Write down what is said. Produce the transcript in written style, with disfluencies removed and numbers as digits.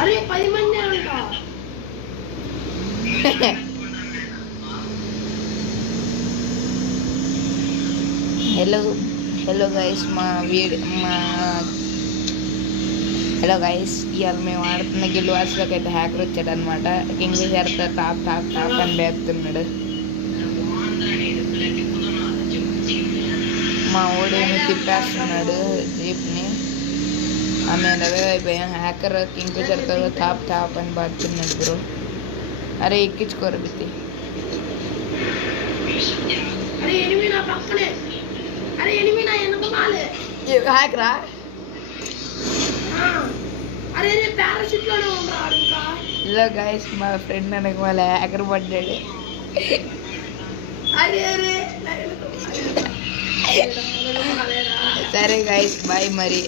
అరే 10 మంది అంట. హలో గైస్ హలో గైస్, ఇవాళ మేము ఆడుతున్న గిల్ వార్స్లోకి అయితే హ్యాకర్ వచ్చాడు అనమాట. కింగ్ ఫిషర్తో టాప్ టాప్ టాప్ అని వేస్తున్నాడు. మా ఓడేమి తిప్పేస్తున్నాడు జీప్ని. మేము రెవైవ్ అయిపోయాం. హ్యాకర్ కింగ్ ఫిషర్తో టాప్ టాప్ అని పడుతున్నాడు బ్రో. అరే ఎక్కించుకోరు బిత్తి. హ్యాకరా? ఇలా గైస్ మా ఫ్రెండ్ అనకు వాళ్ళ హ్యాకర్ పడ్డాడు. సరే గైస్ బాయ్ మరి.